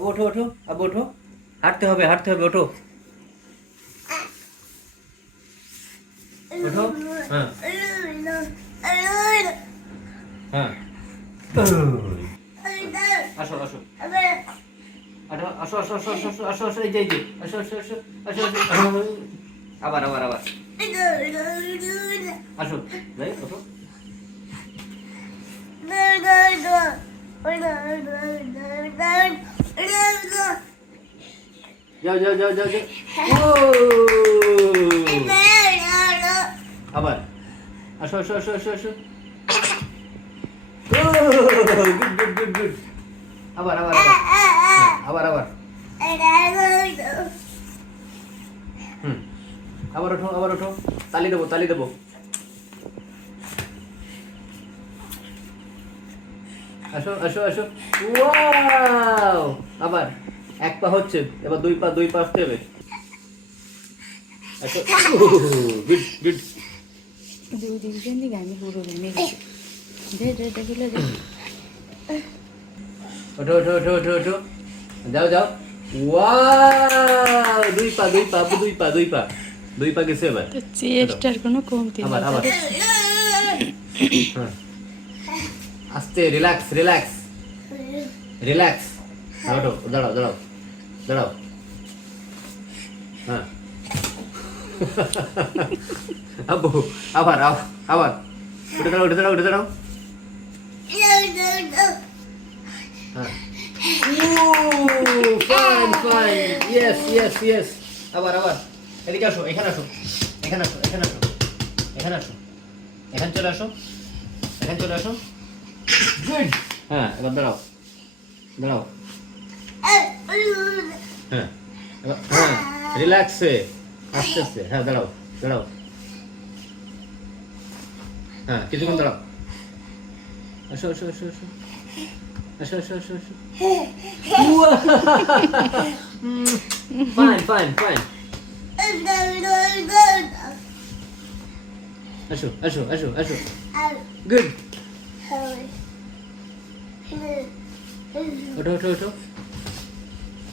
ওঠো ওঠো আবু ওঠো হাঁটতে হবে হাঁটতে হবে ওঠো হ্যাঁ হ্যাঁ আসো আসো আসো আসো আসো আসো আসো আসো আসো আসো আসো আসো আসো আসো আবার আবার আবার আসো যাও যাও যাও যাও ও! আবার। আসো আসো আসো আসো আসো। Good good good good. আবার আবার আবার। আবার আবার। আবার ওঠো আবার ওঠো। তালি দেবো তালি দেবো। আসো আসো আসো। ওয়াও আবার এক পা হচ্ছে এবার দুই পা দুই পা আসতে হবে। আসো। গুড গুড দুই দিন দিকে আমি পুরো ভেঙে গেছি দে দে দেখিলে দে। ওঠো ওঠো ওঠো ওঠো ওঠো। যাও যাও। ওয়াও দুই পা দুই পা দুই পা দুই পা। দুই পা গেছে এবার। চেষ্টার কোনো কমতি আবার আবার। হ্যাঁ। আস্তে রিল্যাক্স রিল্যাক্স রিল্যাক্স ওঠো দাঁড়াও দাঁড়াও দাঁড়াও হ্যাঁ। আব্বু, আবার, আব- আবার। উঠে দাঁড়াও উঠে দাঁড়াও উঠে দাঁড়াও। ইয়েস ইয়েস ইয়েস আবার আবার। আসো, এখানে আসো এখানে আসো এখানে আসো এখানে আসো, এখানে চলে আসো, এখানে চলে আসো। গুড হ্যাঁ এবার দাঁড়াও দাঁড়াও হ্যাঁ এবার হ্যাঁ রিল্যাক্সে আস্তে আস্তে হ্যাঁ দাঁড়াও দাঁড়াও হ্যাঁ কিছুক্ষণ দাঁড়াও আসো আসো আসো আসো আসো আসো আসো আসো ফাইন ফাইন ফাইন আসো আসো আসো আসো গুড ওঠো ওঠো ওঠো।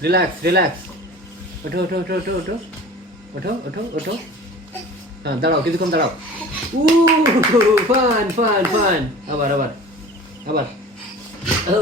রিল্যাক্স রিল্যাক্স ওঠো ওঠো ওঠো ওঠো ওঠো। ওঠো ওঠো ওঠো। হ্যাঁ দাঁড়াও, কিছুক্ষণ দাঁড়াও। উ ফান ফান ফান আবার আবার আবার। ও